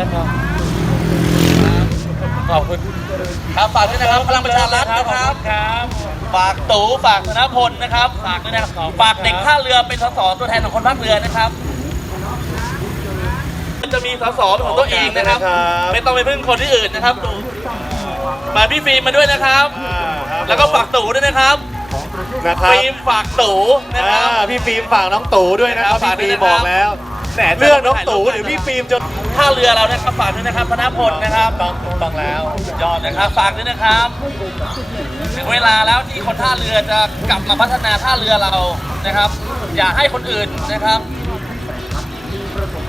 นะครับขอบคุณครับฝากด้วยนะครับพลังประชารัฐนะคขรัอบณครับฝากตู่ฝากธนพลนะครับ ฝากด้วยนะครับฝากเด็กท่าเรือเป็นสสตัวแทนของคนภาคเรือนะครับ จะมีสสเป็นของตัวเองนะครับ ไม่ต้องไปพึ่งคนที่อื่นนะครับตู่มาพี่ฟิล์มมาด้วยนะครับ แล้วก็ฝากตู่ด้วยนะครับนะครับฟิล์มฝากตู่นะครับอ่าพี่ฟิล์มฝากน้องตู่ด้วยนะครับฝาพี่กด้วยฟิล์มนะครับบอกแล้วแหมเรื่องน้องตู่หรือพี่ฟิล์มจนท่าเรือเรานะครับฝากด้วยนะครับธนพลนะครับต้องต้องแล้วสุดยอดนะนะคครัรับบฝากด้วยนะครับถึงเวลาแล้วที่คนท่าเรือจะกลับมาพัฒนาท่าเรือเรานะครับ อย่าให้คนอื่นนะครับ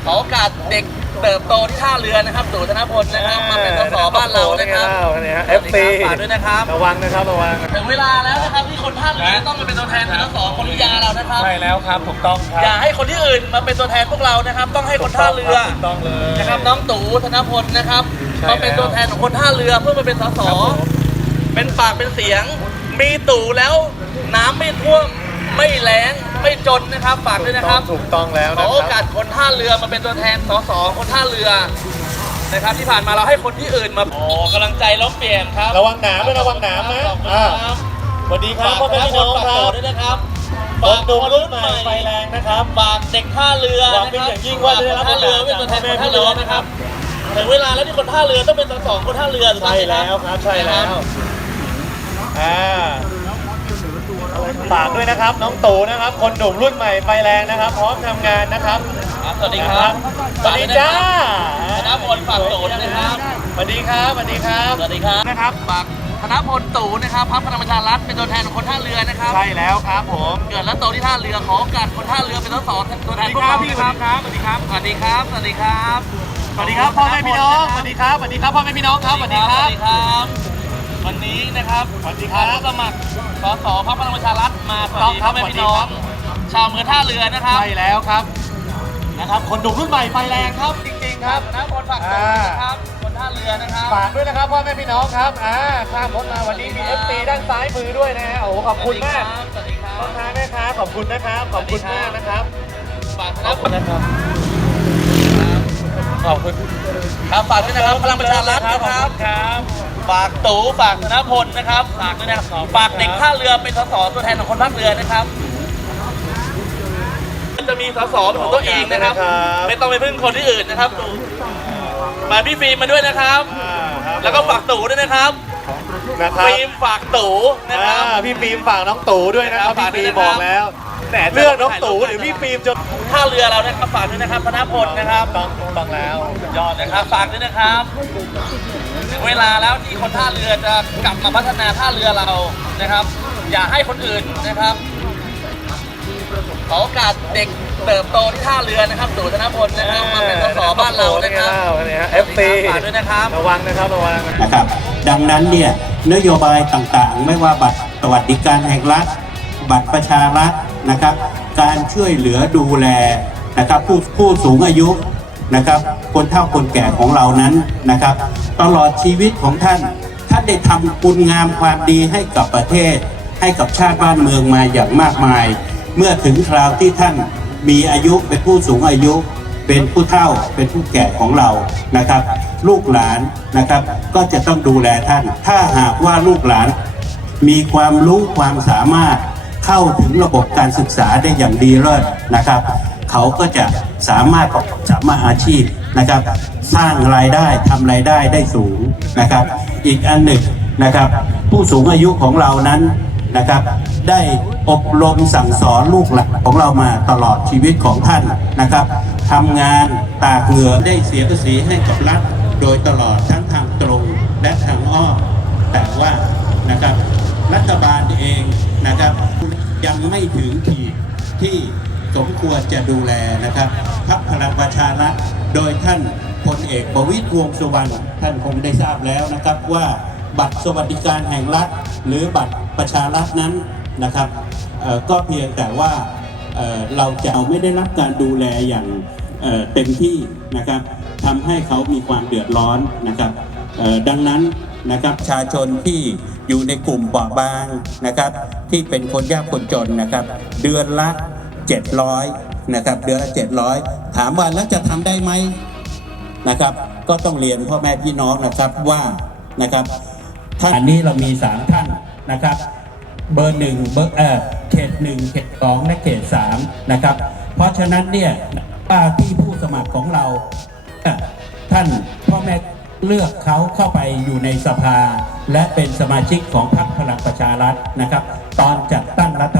ขอโอกาสเด็ก เติบโตที่ท่าเรือนะครับตู่ธนพลนะครับมาเป็นสสบ้านเรานะครับนี่ฮะสวัส FC ดีครับฝากด้วยนะครับระวังนะครับระวังถึงเวลาแล้วนะครับที่คนท่าเรือจะต้องมาเป็นตัวแทนสสคนริยาเรานะครับใช่แล้วครับถูกต้องครัอย่าให้คนที่อื่นมาเป็นตัวแทนพวกเรานะครับ ต้องให้คนท่าเรือถูกต้องเลยนะครับน้องตู่ธนพลนะครับใช่มาเป็นแล้วตัวแทนของคนท่าเรือเพื่อมาเป็นสสครับผมเป็นปากเป็นเสียง มีตู่แล้วน้ำไม่ท่วมไม่แล้ง ไม่จนนะครับฝากด้วยนะครับถูกต้องแล้วขนะอคโอการับสคนท่าเรือมาเป็นตัวแทนสสคนท่าเรือนะครับที่ผ่านมาเราให้คนที่อื่นมาโอ้กำลังใจล้มเปลี่ยนครับระวังหนามด้วยระวังหนามนะขอบคุณอ่าครับสวัสดีครับฝากพ่อแม่พี่น้องฝากครัตู่บด้วยนะครับคนดูรุ่นใหม่ไฟแรงนะครับ ฝากเด็กท่าเรือหวังเป็นอย่างยิ่งว่าจะได้รับท่าเรือเป็นตัวแทนคนท่าเรือนะครับถึงเวลาแล้วที่คนท่าเรือต้องเป็นสสคนท่าเรือถูกต้องใช่ไหมแล้วครับใช่แล้วอ่า ฝากด้วยนะครับ น้องตู่นะครับ คนหนุ่มรุ่นใหม่ไฟแรงนะครับ พร้อมทำงานนะครับครับสวัสดีครับสวัสดีจ้าธนพลฝากตู่ด้วยนะครับสวัสดีครับสวัสดีครับสวัสดีครับนะครับฝากธนพลตู่นะครับพรรคพลังประชารัฐเป็นตัวแทนของคนท่าเรือนะครับใช่แล้วครับผมเกิดและโตที่ท่าเรือขอโอกาสคนท่าเรือเป็นสสตัวแทนพวกเรานะครับสวัสดีครับสวัสดีครับสวัสดีครับสวัสดีครับพ่อแม่พี่น้องสวัสดีครับสวัสดีครับพ่อแม่พี่น้องครับสวัสดีคสรัวับสดีครับ วันนี้นะครับสวัสดีครับผู้สมัครสสพรรคพลังประชารัฐมาสวัสดีคครัรับบแม่สวัสพี่ดีน้อครังบชาวอำเมืองท่าเรือนะครับใช่แล้วครับนะครับคนหนุ่มรุ่นใหม่ไฟแรงครับจริงๆครับธนพลฝากตู่ด้วยนะครับคนท่าเรือนะครับฝากด้วยนะครับพ่อแม่พี่น้องครับอ่าข้ามรถมาวันนี้มี FC ด้านซ้ายมือด้วยนะฮะโอ้โหขอบคุณมากสวัสดีครัพ่อบค้าแม่ค้าขอบคุณนะครับขอบคุณมากนะครับฝากธนพลนะครับขอบคุณครับฝากด้วยนะครับพลังประชารัฐนะครับครับ ฝากตู่ฝากธนพลนะครับฝากด้วยนะครับฝากเด็กท่าเรือเป็นสสตัวแทนของคนภาคเรือนะครับ จะมีสสเป็นของตัวเองนะครับครับไม่ต้องไปพึ่งคนที่อื่นนะครับตู่มาพี่ฟิล์มมาด้วยนะครับอ่าครับแล้วก็ฝากตู่ด้วยนะครับนะครับฟิล์มฝากตู่นะครับอ่าพี่ฟิล์มฝากน้องตู่ด้วยนะครับฝากพี่ด้วยฟิล์มนะครับบอกแล้วแหมเรื่องน้องตู่หรือพี่ฟิล์มจนท่าเรือเรานะครับฝากด้วยนะครับธนพลนะครับต้องต้องแล้วสุดยอดนะครับฝากด้วยนะครับถึง เวลาแล้วที่คนท่าเรือจะกลับมาพัฒนาท่าเรือเรานะครับ อย่าให้คนอื่นนะครับขอโอกาสเด็กเติบโตที่ท่าเรือนะครับตู่ธนพลนะครับมาเป็นสสบ้านเรานะครับนี่ฮะ FC ฝากด้วยนะครับระวังนะครับระวังนะครับ ดังนั้นเนี่ยนโยบายต่างๆ ไม่ว่าบัตรสวัสดิการแห่งรัฐ บัตรประชารัฐนะครับ การช่วยเหลือดูแลนะครับ ผู้ผู้สูงอายุนะครับ คนเฒ่าคนแก่ของเรานั้นนะครับ ตลอดชีวิตของท่าน ท่านได้ทำคุณงามความดีให้กับประเทศ ให้กับชาติบ้านเมืองมาอย่างมากมาย เมื่อถึงคราวที่ท่านมีอายุเป็นผู้สูงอายุ เป็นผู้เฒ่า เป็นผู้แก่ของเรานะครับ ลูกหลานนะครับ ก็จะต้องดูแลท่าน ถ้าหากว่าลูกหลาน มีความรู้ความสามารถเข้าถึงระบบการศึกษาได้อย่างดีเลิศนะครับ เขาก็จะสามารถประกอบสามารถอาชีพ นะครับ สร้างรายได้ทำรายได้ได้สูงนะครับ อีกอันหนึ่งนะครับ ผู้สูงอายุของเรานั้นนะครับ ได้อบรมสั่งสอนลูกหลานของเรามาตลอดชีวิตของท่านนะครับทำงานตากเหงื่อได้เสียภาษีให้กับรัฐโดยตลอดทั้งทางตรงและทางอ้อมแต่ว่านะครับ รัฐบาลเองนะครับยังไม่ถึงขีดที่สมควรจะดูแลนะครับพักพลังประชารัฐ โดยท่านพลเอกประวิตรวงสุวรรณท่านคงได้ทราบแล้วนะครับว่าบัตรสวัสดิการแห่งรัฐ หรือบัตรประชารัฐนั้นนะครับก็เพียงแต่ว่าเเราจะไม่ได้รับการดูแลอย่างเเต็มที่นะครับทำให้เขามีความเดือดร้อนนะครับดังนั้นนะครับประชาชนที่อยู่ในกลุ่มเปราบางนะครับ ที่เป็นคนยากคนจนนะครับ เดือนละ 700 นะครับเดือนละ700 ถามว่าแล้วจะทำได้ไหมนะครับ ก็ต้องเรียนพ่อแม่พี่น้องนะครับว่านะครับท่านนี้เรามีสามท่านนะครับ เบอร์หนึ่งเบอร์เออเขตหนึ่งเขตสองและเขตสามนะครับ เพราะฉะนั้นเนี่ยป้าที่ผู้สมัครของเราท่านพ่อแม่เลือกเขาเข้าไปอยู่ในสภา และเป็นสมาชิกของพรรคพลังประชารัฐนะครับ ตอนจัดตั้งรัฐ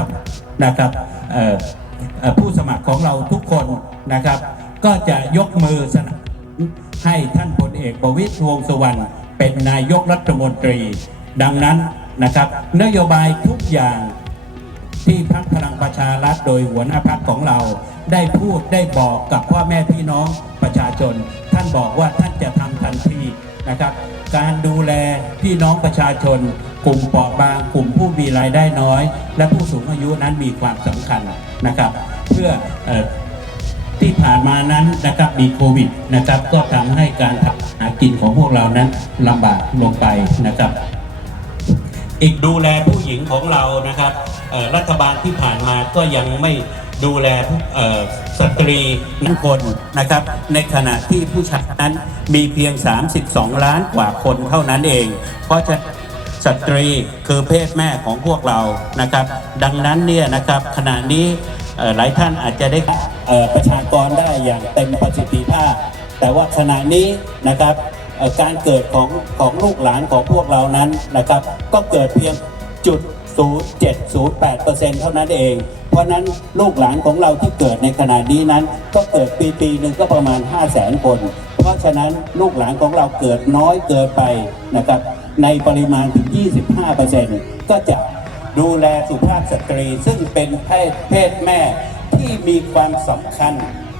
นะครับเออ ผู้สมัครของเราทุกคนนะครับ ก็จะยกมือสนับสนุนให้ท่านพลเอกประวิตรวงสุวรรณเป็นนายกรัฐมนตรี ดังนั้นนะครับ นโยบายทุกอย่างที่พักพลังประชารัฐโดยหัวหน้าพักของเรา ได้พูดได้บอกกับพ่อแม่พี่น้องประชาชน ท่านบอกว่าท่านจะทำทันทีนะครับ การดูแลพี่น้องประชาชน กลุ่มเปราะบาง กลุ่มผู้มีรายได้น้อย และผู้สูงอายุนั้นมีความสำคัญ นะครับ เพื่ออที่ผ่านมานั้นนะครับมีโควิดนะครับ ก็ทำให้การทำหากินของพวกเรานั้นลำบากลงไปนะครับ อีกดูแลผู้หญิงของเรานะครับรัฐบาลที่ผ่านมาก็ยังไม่ดูแลผู้สตรีนั้นคนนะครับ ในขณะที่ผู้ชายนั้นมีเพียง 32 ล้านกว่าคนเท่านั้นเอง เพราะฉะนั้น สตรีคือเพศแม่ของพวกเรานะครับ ดังนั้นเนี่ยนะครับขณะนี้หลายท่านอาจจะได้ประชากรได้อย่างเต็มประสิทธิภาพ แต่ว่าขณะนี้นะครับการเกิดของของลูกหลานของพวกเรานั้นนะครับ ก็เกิดเพียงจุด0708%เท่านั้นเอง เพราะนั้นลูกหลานของเราที่เกิดในขณะนี้นั้น ก็เกิดปีปีหนึ่งก็ประมาณ 5 0 0แสนคน เพราะฉะนั้นลูกหลานของเราเกิดน้อยเกินไปนะครับ ในปริมาณถึง 25%ก็จะดูแลสุภาพสตรี ซึ่งเป็นเพศแม่ที่มีความสำคัญ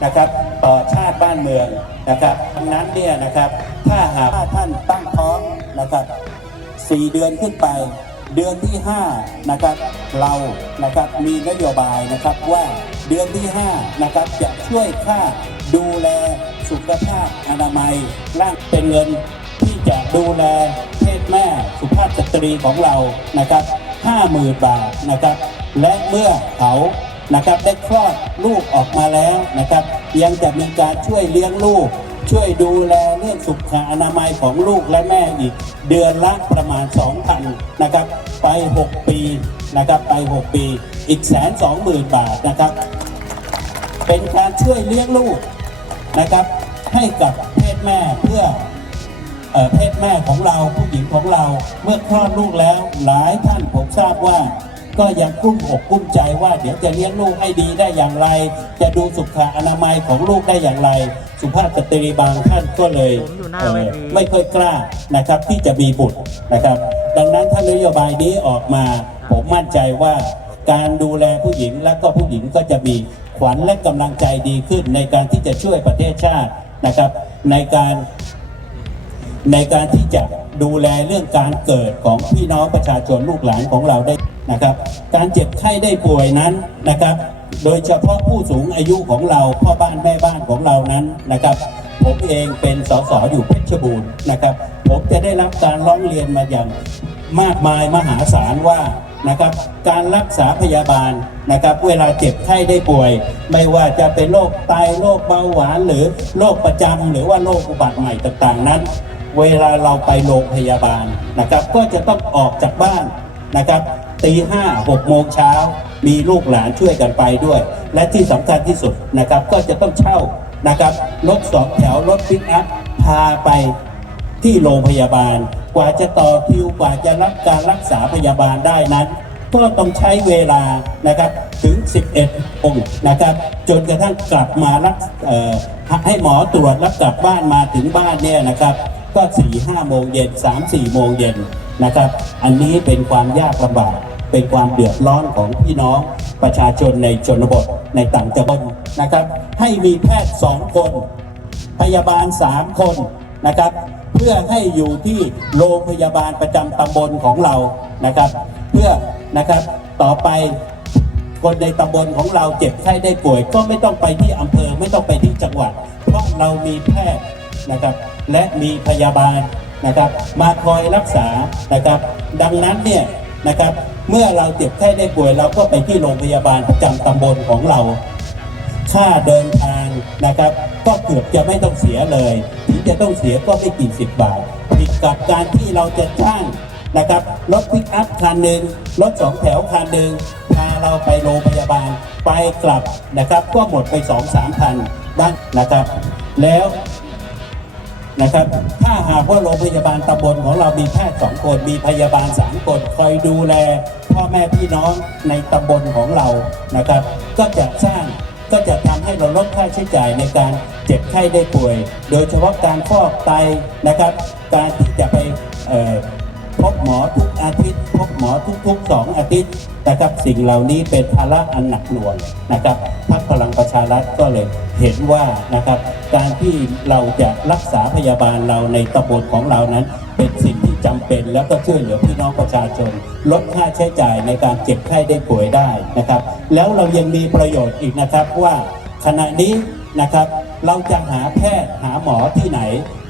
นะครับ ต่อชาติบ้านเมืองนะครับดังนั้นเนี่ยนะครับ ถ้าหากท่านตั้งท้องนะครับ 4 เดือนขึ้นไป เดือนที่ 5 นะครับ เรานะครับมีนโยบายนะครับว่าเดือนที่ 5 นะครับ จะช่วยค่าดูแลสุขภาพอนามัยร่างเป็นเงินที่จะดูแล เพศแม่สุภาพสตรีของเรานะครับ50,000 บาทนะครับ และเมื่อเขานะครับได้คลอดลูกออกมาแล้วนะครับ ยังจะมีการช่วยเลี้ยงลูก ช่วยดูแลเรื่องสุขอนามัยของลูกและแม่อีก เดือนละประมาณ 2,000นะครับ ไป 6 ปีนะครับไป 6 ปี อีกแสนสองหมื่นบาทนะครับ เป็นการช่วยเลี้ยงลูกนะครับ ให้กับเพศแม่เพื่อ เอ่อเพศแม่ของเราผู้หญิงของเรา เมื่อคลอดลูกแล้ว หลายท่านผมทราบว่า ก็ยังกุ้มอกกุ้มใจว่าเดี๋ยวจะเลี้ยงลูกให้ดีได้อย่างไร จะดูสุขอนามัยของลูกได้อย่างไร สุภาพสตรีบางท่านก็เลยผมอยู่หน้าเอ่อเวทีไม่ค่อยกล้านะครับที่จะมีบุตรนะครับ ดังนั้นถ้านโยบายนี้ออกมา ผมมั่นใจว่าการดูแลผู้หญิงและก็ผู้หญิงก็จะมีขวัญและกำลังใจดีขึ้นในการที่จะช่วยประเทศชาตินะครับ ในการ ในการที่จะดูแลเรื่องการเกิดของพี่น้องประชาชนลูกหลานของเราได้นะครับ การเจ็บไข้ได้ป่วยนั้นนะครับ โดยเฉพาะผู้สูงอายุของเราพ่อบ้านแม่บ้านของเรานั้นนะครับ ผมเองเป็นสสอยู่เพชรบูรณ์นะครับ ผมจะได้รับการร้องเรียนมาอย่างมากมายมหาศาลว่านะครับการรักษาพยาบาลนะครับ เวลาเจ็บไข้ได้ป่วย ไม่ว่าจะเป็นโรคไตโรคเบาหวาน หรือโรคประจำหรือว่าโรคอุบัติใหม่ต่างๆนั้น เวลาเราไปโรงพยาบาลนะครับก็จะต้องออกจากบ้านนะครับตีห้าหกโมงเช้ามีลูกหลานช่วยกันไปด้วย และที่สำคัญที่สุดนะครับก็จะต้องเช่านะครับรถสองแถวรถปิกอัพพาไปที่โรงพยาบาล กว่าจะต่อคิวกว่าจะรับการรักษาพยาบาลได้นั้น ก็ต้องใช้เวลานะครับถึง 11 องค์นะครับจนกระทั่งกลับมารักให้หมอตรวจแล้วกลับบ้านมาถึงบ้านเนี่ยนะครับ ก็4ี่ห้าโมงเย็นสามสี่โมงเย็นนะครับ อันนี้เป็นความยากลำบากเป็นความเดือดร้อนของพี่น้องประชาชนในชนบทในต่างจังหวัดนะครับ ให้มีแพทย์สองคน พยาบาล3คนนะครับ เพื่อให้อยู่ที่โรงพยาบาลประจำตำบลของเรานะครับ เพื่อนะครับต่อไปคนในตำบลของเราเจ็บไข้ได้ป่วย ก็ไม่ต้องไปที่อำเภอไม่ต้องไปที่จังหวัด เพราะเรามีแพทย์นะครับ และมีพยาบาลนะครับ มาคอยรักษานะครับ ดังนั้นเนี่ยนะครับเมื่อเราเจ็บไข้ได้ป่วยเราก็ไปที่โรงพยาบาลประจำตำบลของเรา ค่าเดินทางนะครับ ก็เกือบจะไม่ต้องเสียเลยถึงจะต้องเสียก็ไม่กี่สิบบาทผิดกับการที่เราจะจ้างนะครับรถพิกอัพคันหนึ่งรถสองแถวคันหนึ่งพาเราไปโรงพยาบาลไปกลับนะครับ ก็หมดไปสองสามพันบ้างนะครับ แล้ว นะครับ ถ้าหากว่าโรงพยาบาลตำบลของเรามีแพทย์สองคน มีพยาบาลสามคนคอยดูแล พ่อแม่พี่น้องในตำบลของเรานะครับ ก็จะสร้างก็จะทำให้เราลดค่าใช้จ่ายในการเจ็บไข้ได้ป่วย โดยเฉพาะการฟอกไตนะครับ การที่จะไป พบหมอทุกอาทิตย์ พบหมอทุกๆสองอาทิตย์นะครับสิ่งเหล่านี้เป็นภาระอันหนักหน่วงนะครับพรรคพลังประชารัฐก็เลยเห็นว่านะครับการที่เราจะรักษาพยาบาลเราในตำบลของเรานั้น เป็นสิ่งที่จำเป็นแล้วก็ช่วยเหลือพี่น้องประชาชน ลดค่าใช้จ่ายในการเจ็บไข้ได้ป่วยได้นะครับ แล้วเรายังมีประโยชน์อีกนะครับว่าขณะนี้นะครับเราจะหาแพทย์หาหมอที่ไหน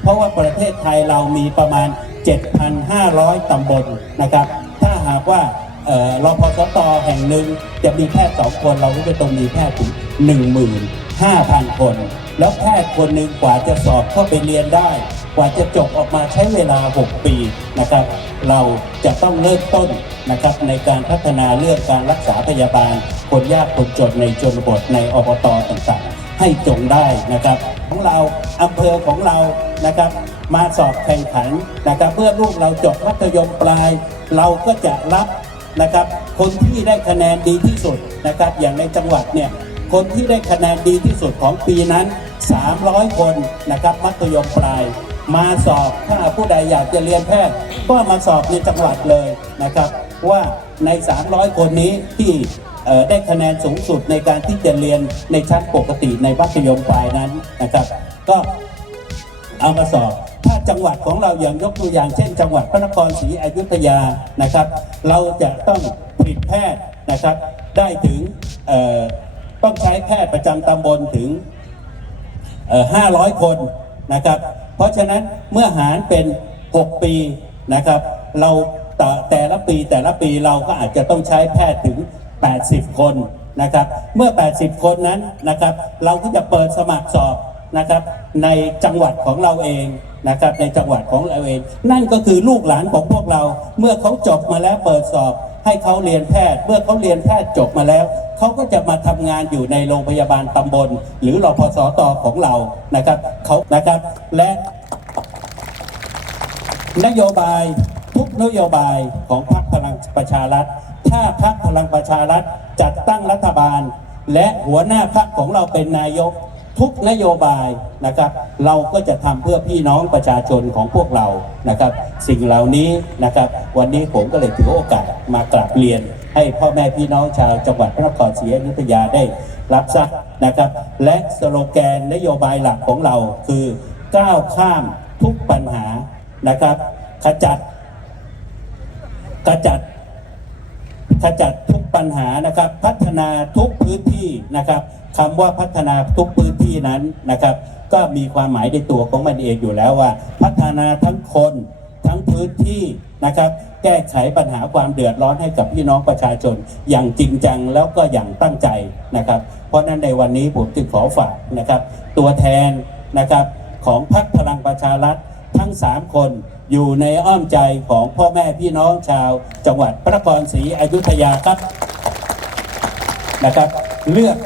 เพราะว่าประเทศไทยเรามีประมาณ 7,500 ตำบลนะครับ ถ้าหากว่าเอ่อรพสตแห่งหนึ่งจะมีแพทย์สองคนเราก็จะต้องมีแพทย์ถึง15,000 คน แล้วแพทย์คนหนึ่งกว่าจะสอบเข้าไปเรียนได้ กว่าจะจบออกมาใช้เวลา 6 ปีนะครับ เราจะต้องเริ่มต้นนะครับในการพัฒนาเรื่องการรักษาพยาบาล คนยากคนจนในชนบทในอบตต่างๆ ให้จงได้นะครับ ของเราอำเภอของเรา นะครับ มาสอบแข่งขันนะครับ เพื่อลูกเราจบมัธยมปลาย เราก็จะรับนะครับ คนที่ได้คะแนนดีที่สุดนะครับ อย่างในจังหวัดเนี่ยคนที่ได้คะแนนดีที่สุดของปีนั้น 300 คนนะครับมัธยมปลาย มาสอบถ้าผู้ใดอยากจะเรียนแพทย์ก็มาสอบในจังหวัดเลยนะครับ ว่าใน 300 คนนี้ที่ได้คะแนนสูงสุดในการที่จะเรียนในชั้นปกติในมัธยมปลายนั้นนะครับ ก็ เอามาสอบ ถ้าจังหวัดของเราอย่างยกตัวอย่างเช่น จังหวัดพระนครศรีอยุธยานะครับ เราจะต้องผลิตแพทย์นะครับได้ถึงต้องใช้แพทย์ประจำตำบลถึง 500 คนนะครับ เพราะฉะนั้นเมื่อหารเป็น 6 ปีนะครับ เราต่แต่ละปีแต่ละปีเราก็อาจจะต้องใช้แพทย์ถึง 80 คนนะครับ เมื่อ 80 คนนั้นนะครับ เราก็จะเปิดสมัครสอบ นะครับในจังหวัดของเราเองนะครับในจังหวัดของเราเอง นั่นก็คือลูกหลานของพวกเรา เมื่อเขาจบมาแล้วเปิดสอบ ให้เขาเรียนแพทย์ เมื่อเขาเรียนแพทย์จบมาแล้วเขาก็จะมาทำงานอยู่ในโรงพยาบาลตำบล หรือรพสตของเรานะครับเขานะครับและนโยบายทุกนโยบายของพรรคพลังประชารัฐ ถ้าพรรคพลังประชารัฐจัดตั้งรัฐบาล และหัวหน้าพรรคของเราเป็นนายก ทุกนโยบายนะครับ เราก็จะทำเพื่อพี่น้องประชาชนของพวกเรานะครับ สิ่งเหล่านี้นะครับ วันนี้ผมก็เลยถือโอกาสมากราบเรียน ให้พ่อแม่พี่น้องชาวจังหวัดพระนครศรีอยุธยาได้รับทราบนะครับ และสโลแกนนโยบายหลักของเราคือก้าวข้ามทุกปัญหานะครับขจัดขจัดขจัดทุกปัญหานะครับ พัฒนาทุกพื้นที่นะครับ คำว่าพัฒนาทุกพื้นที่นั้นนะครับ ก็มีความหมายในตัวของมันเองอยู่แล้วว่า พัฒนาทั้งคนทั้งพื้นที่นะครับ แก้ไขปัญหาความเดือดร้อนให้กับพี่น้องประชาชน อย่างจริงจังแล้วก็อย่างตั้งใจนะครับ เพราะฉะนั้นในวันนี้ผมจึงขอฝากนะครับ ตัวแทนนะครับของพรรคพลังประชารัฐทั้ง 3 คนอยู่ในอ้อมใจของพ่อแม่พี่น้องชาว จังหวัดพระนครศรีอยุธยาครับนะครับ เลือก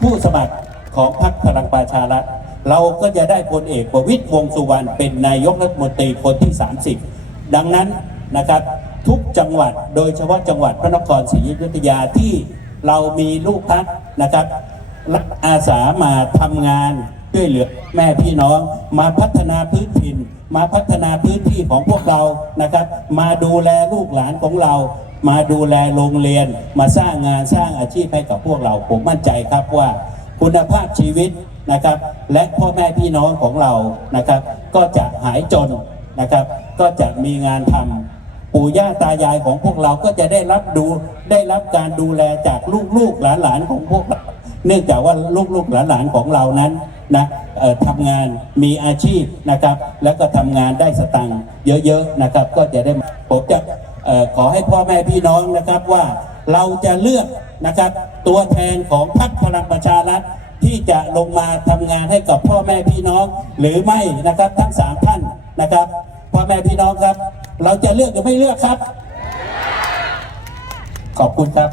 ผู้สมัครของพรรคพลังประชารัฐเราก็จะได้พลเอกประวิตรวงสุวรรณเป็นนายกรัฐมนตรีคนที่ 30 ดังนั้นนะครับทุกจังหวัดโดยเฉพาะจังหวัดพระนครศรีอยุธยาที่เรามีลูกพักนะครับรับอาสามาทำงานช่วยเหลือแม่พี่น้อง มาพัฒนาพื้นถิ่น มาพัฒนาพื้นที่ของพวกเรานะครับ มาดูแลลูกหลานของเรา มาดูแลโรงเรียน มาสร้างงานสร้างอาชีพให้กับพวกเราผมมั่นใจครับว่าคุณภาพชีวิตนะครับ และพ่อแม่พี่น้องของเรานะครับ ก็จะหายจนนะครับ ก็จะมีงานทำปู่ย่าตายายของพวกเราก็จะได้รับดูได้รับการดูแลจากลูกๆหลานๆของพวกเราเนื่องจากว่าลูกๆหลานๆของเรานั้นนะทำงานมีอาชีพนะครับ แล้วก็ทำงานได้สตังค์เยอะๆนะครับ ก็จะได้ผมจะ ขอให้พ่อแม่พี่น้องนะครับว่าเราจะเลือกนะครับ ตัวแทนของพรรคพลังประชารัฐที่จะลงมาทำงานให้กับพ่อแม่พี่น้อง หรือไม่นะครับทั้งสามท่านนะครับพ่อแม่พี่น้องครับ เราจะเลือกหรือไม่เลือกครับ ขอบคุณครับ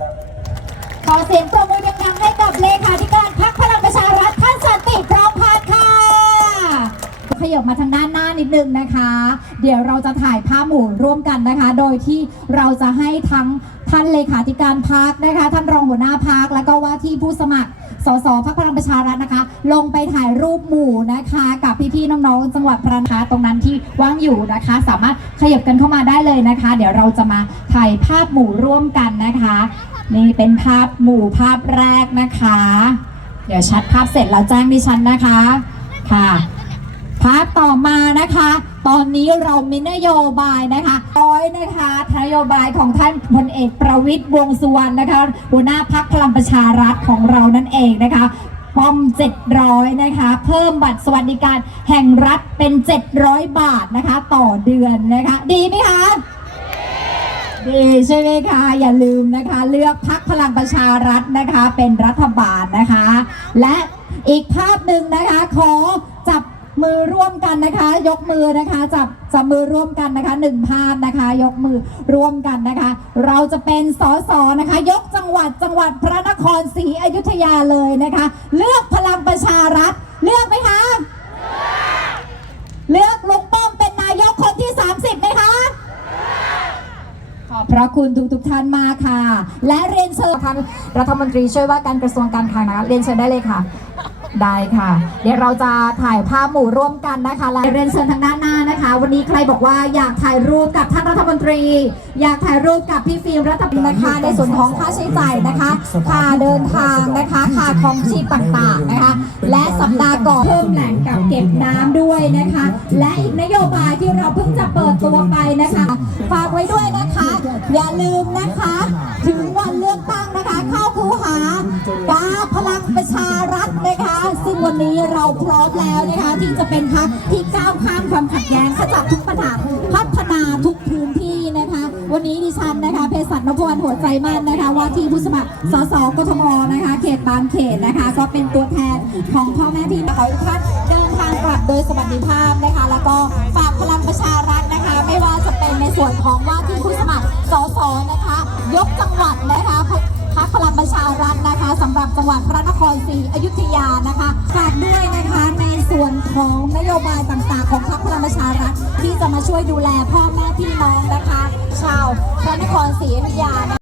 ขอเสียงปรบมือดังๆให้กับเลขาธิ ขยับมาทางด้านหน้านิดนึงนะคะ เดี๋ยวเราจะถ่ายภาพหมู่ร่วมกันนะคะ โดยที่เราจะให้ทั้งท่านเลขาธิการพักนะคะ ท่านรองหัวหน้าพักแล้วก็ว่าที่ผู้สมัครสสพักพลังประชารัฐนะคะ ลงไปถ่ายรูปหมู่นะคะ กับพี่ๆน้องๆจังหวัดพระนครตรงนั้นที่ว่างอยู่นะคะ สามารถขยับกันเข้ามาได้เลยนะคะ เดี๋ยวเราจะมาถ่ายภาพหมู่ร่วมกันนะคะนี่เป็นภาพหมู่ภาพแรกนะคะ เดี๋ยวชัดภาพเสร็จแล้วแจ้งดิฉันนะคะค่ะ ภาพต่อมานะคะ ตอนนี้เรามีนโยบายนะคะร้อยนะคะนโยบายของท่านพลเอกประวิตยวงสุวรรณนะคะหัวหน้าพักพลังประชารัฐของเรานั่นเองนะคะป้อม 700 นะคะ เพิ่มบัตรสวัสดิการแห่งรัฐเป็น 700 บาทนะคะ ต่อเดือนนะคะ ดีไหมคะ ดีใช่ไหมคะ อย่าลืมนะคะ เลือกพักพลังประชารัฐนะคะ เป็นรัฐบาลนะคะ และอีกภาพหนึ่งนะคะ ขอจับ มือร่วมกันนะคะ ยกมือนะคะจับจับมือร่วมกันนะคะหนึ่งภาพนะคะ ยกมือร่วมกันนะคะ เราจะเป็นสสนะคะ ยกจังหวัดจังหวัดพระนครศรีอยุธยาเลยนะคะ เลือกพลังประชารัฐ เลือกไหมคะ เลือกลุงป้อมเป็นนายกคนที่ 30ไหมคะ ขอบพระคุณทุกทุกท่านมากค่ะ และเรียนเชิญท่านรัฐมนตรีช่วยว่าการกระทรวงการคลังนะคะเรียนเชิญได้เลยค่ะ ได้ค่ะ เดี๋ยวเราจะถ่ายภาพหมู่ร่วมกันนะคะและเรียนเชิญทางด้านหน้านะคะ วันนี้ใครบอกว่าอยากถ่ายรูปกับท่านรัฐมนตรี อยากถ่ายรูปกับพี่ฟิล์มรัฐบินนะคะในส่วนของค่าใช้จ่ายนะคะค่าเดินทางนะคะค่าของชีพต่างๆนะคะ และสัปดาห์ก่อนเพิ่มแหล่งกักเก็บน้ำด้วยนะคะ และอีกนโยบายที่เราเพิ่งจะเปิดตัวไปนะคะ ฝากไว้ด้วยนะคะอย่าลืมนะคะ ถึงวันเลือกตั้งนะคะ เข้าคูหากาพลังประชารัฐนะคะ ซึ่งวันนี้เราพร้อมแล้วนะคะ ที่จะเป็นพรรคที่ก้าวข้ามความขัดแย้งขจัดทุกปัญหาพัฒนาทุกพื้นที่นะคะ วันนี้ดิฉันนะคะเภสัชนพวรรณหัวใจมั่นนะคะ ว่าที่ผู้สมัครสสกทมนะคะ เขตบางเขตนะคะ ก็เป็นตัวแทนของพ่อแม่พี่น้องทุกท่านเดิน กลับโดยสวัสดิภาพนะคะ แล้วก็ฝากพลังประชารัฐนะคะ ไม่ว่าจะเป็นในส่วนของว่าที่ผู้สมัครสสนะคะ ยกจังหวัดนะคะพักพลังประชารัฐนะคะสำหรับจังหวัดพระนครศรีอยุธยานะคะฝากด้วยนะคะในส่วนของนโยบายต่างๆ ของพรรคพลังประชารัฐที่จะมาช่วยดูแลพ่อแม่พี่น้องนะคะ ชาวพระนครศรีอยุธยา